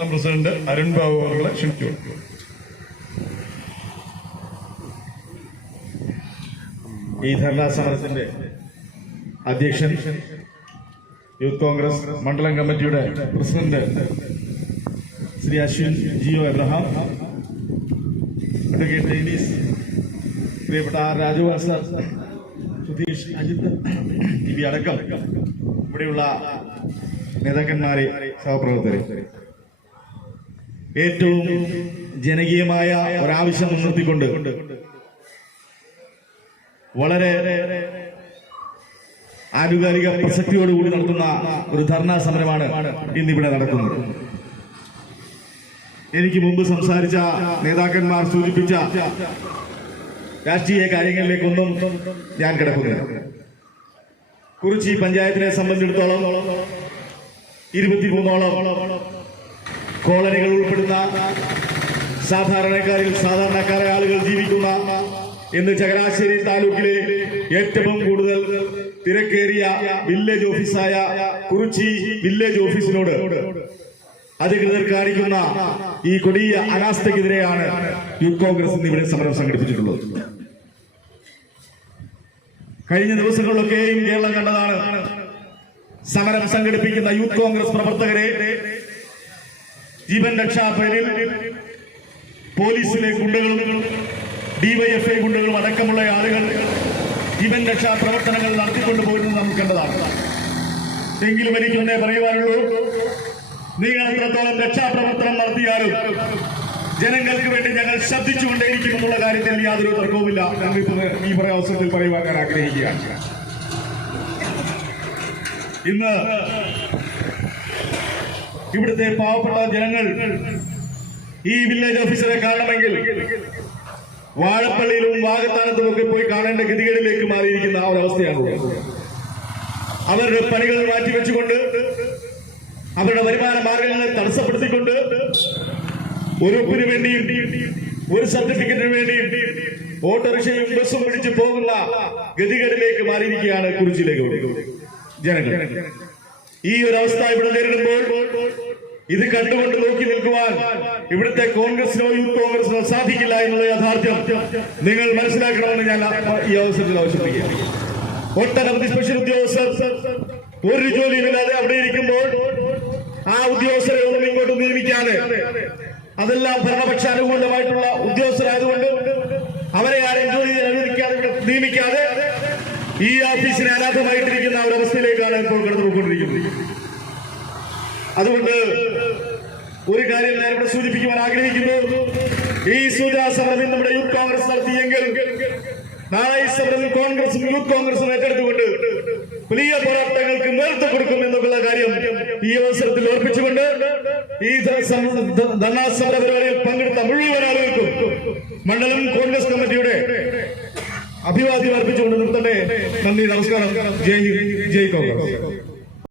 മണ്ഡലം പ്രസിഡന്റ് അരുൺ ബാബു അവരുടെ ക്ഷണിച്ചു ഈ ധർണാ സമരത്തിന്റെ അധ്യക്ഷൻ യൂത്ത് കോൺഗ്രസ് മണ്ഡലം കമ്മിറ്റിയുടെ president Shri Ashwin Jio Abraham advocate ടൈനീസ് പ്രിയപ്പെട്ട R sir Sudheesh Ajith EV അടക്കം ഇവിടെയുള്ള നേതാക്കന്മാരെ സഹപ്രവർത്തകരെ. ഏറ്റവും ജനകീയമായ ഒരാവശ്യം മുൻനിർത്തിക്കൊണ്ട് വളരെ ആനുകാലിക പ്രസക്തിയോടുകൂടി നടത്തുന്ന ഒരു ധർണാ സമരമാണ് ഇന്നിവിടെ നടക്കുന്നത്. എനിക്ക് മുമ്പ് സംസാരിച്ച നേതാക്കന്മാർ സൂചിപ്പിച്ച രാഷ്ട്രീയ കാര്യങ്ങളിലേക്കൊന്നും ഞാൻ കിടക്കുന്നില്ല കുറിച്ചി പഞ്ചായത്തിനെ സംബന്ധിച്ചിടത്തോളം ഇരുപത്തിമൂന്നോളം കോളനികൾ ഉൾപ്പെടുന്ന സാധാരണക്കാരിൽ സാധാരണക്കാരെ ആളുകൾ ജീവിക്കുന്ന ഇന്ന് ചങ്ങനാശ്ശേരി താലൂക്കിലെ ഏറ്റവും കൂടുതൽ തിരക്കേറിയ വില്ലേജ് ഓഫീസായ കുറിച്ചി വില്ലേജ് ഓഫീസിനോട് അധികൃതർ കാണിക്കുന്ന ഈ കൊടിയ അനാസ്ഥയ്ക്കെതിരെയാണ് യൂത്ത് കോൺഗ്രസ് ഇന്ന് ഇവിടെ സമരം സംഘടിപ്പിച്ചിട്ടുള്ളത്. കഴിഞ്ഞ ദിവസങ്ങളിലൊക്കെയും കേരളം കണ്ടതാണ് സമരം സംഘടിപ്പിക്കുന്ന യൂത്ത് കോൺഗ്രസ് പ്രവർത്തകരെ ജീവൻ രക്ഷാ പേരിൽ പോലീസിലെ ഗുണ്ടകളും ഡിവൈഎഫ്ഐ ഗുണ്ടകളും അടക്കമുള്ള ആളുകൾ ജീവൻ രക്ഷാ പ്രവർത്തനങ്ങൾ നടത്തിക്കൊണ്ടു പോയിരുന്നത് നമുക്ക് കണ്ടതാണ്. എങ്കിലും എനിക്ക് തന്നെ പറയുവാനുള്ളൂ നിങ്ങൾ എത്രത്തോളം രക്ഷാപ്രവർത്തനം നടത്തിയാലും ജനങ്ങൾക്ക് വേണ്ടി ഞങ്ങൾ ശബ്ദിച്ചുകൊണ്ടേയിരിക്കും എന്നുള്ള കാര്യത്തിൽ യാതൊരു തർക്കവുമില്ല. ഞങ്ങൾ ഈ പറയുന്ന അവസരത്തിൽ പറയുവാൻ ഞാൻ ആഗ്രഹിക്കുകയാണ്. ഇന്ന് ഇവിടുത്തെ പാവപ്പെട്ട ജനങ്ങൾ ഈ വില്ലേജ് ഓഫീസറെ കാണണമെങ്കിൽ വാഴപ്പള്ളിയിലും വാഗത്താനത്തും ഒക്കെ പോയി കാണേണ്ട ഗതികളിലേക്ക് മാറിയിരിക്കുന്ന ആ ഒരവസ്ഥയാണ് അവരുടെ പണികൾ മാറ്റിവെച്ചുകൊണ്ട് അവരുടെ വരുമാന മാർഗങ്ങളെ തടസ്സപ്പെടുത്തിക്കൊണ്ട് ഒരു ഒപ്പിന് വേണ്ടിയും ഒരു സർട്ടിഫിക്കറ്റിന് വേണ്ടിയും ഓട്ടോറിക്ഷയും ബസ്സും പിടിച്ച് പോകുന്ന ഗതികളിലേക്ക് മാറിയിരിക്കുകയാണ് കുറിച്ചിലേക്ക് ജനങ്ങൾ. ഈ ഒരു അവസ്ഥ ഇവിടെ നേരിടുമ്പോൾ ഇത് കണ്ടുകൊണ്ട് നോക്കി നിൽക്കുവാൻ ഇവിടുത്തെ കോൺഗ്രസിനോ യൂത്ത് കോൺഗ്രസിനോ സാധിക്കില്ല എന്നുള്ള യാഥാർത്ഥ്യം നിങ്ങൾ മനസ്സിലാക്കണമെന്ന് ഞാൻ ഈ അവസരത്തിൽ ആവശ്യപ്പെടുകയാണ്. ഒട്ടനവധി സ്പെഷ്യൽ ഉദ്യോഗസ്ഥർ ഒരു ജോലിയില്ലാതെ അവിടെ ഇരിക്കുമ്പോൾ ആ ഉദ്യോഗസ്ഥരെ ഒന്നും ഇങ്ങോട്ട് നിയമിക്കാതെ അതെല്ലാം ഭരണപക്ഷ അനുകൂലമായിട്ടുള്ള ഈ ഓഫീസിനെ അനാഥമായിട്ടിരിക്കുന്ന ഒരു അവസ്ഥയിലേക്കാണ് ഇപ്പോൾ കടന്നു പോയിക്കൊണ്ടിരിക്കുന്നത് അതുകൊണ്ട് ഒരു കാര്യം ഞാൻ ഇവിടെ സൂചിപ്പിക്കുവാൻ ആഗ്രഹിക്കുന്നു. ഈ സൂചനാ സമരത്തിൽ നമ്മുടെ യൂത്ത് കോൺഗ്രസ് നടത്തിയെങ്കിൽ നാളെ ഈ സമരത്തിൽ കോൺഗ്രസും യൂത്ത് കോൺഗ്രസും ഏറ്റെടുത്തുകൊണ്ട് വലിയ പോരാട്ടങ്ങൾക്ക് നേതൃത്വം കൊടുക്കും എന്നുള്ള കാര്യം ഈ അവസരത്തിൽ ഓർപ്പിച്ചുകൊണ്ട് ഈ ധർണാ പരിപാടിയിൽ പങ്കെടുത്ത മുഴുവൻ ആളുകൾക്കും മണ്ഡലം കോൺഗ്രസ് കമ്മിറ്റിയുടെ അഭിവാദ്യം അർപ്പിച്ചുകൊണ്ട് നിർത്തട്ടെ. നന്ദി നമസ്കാരം. ജയ് ഹിന്ദ്. ജയ് കോൺഗ്രസ്.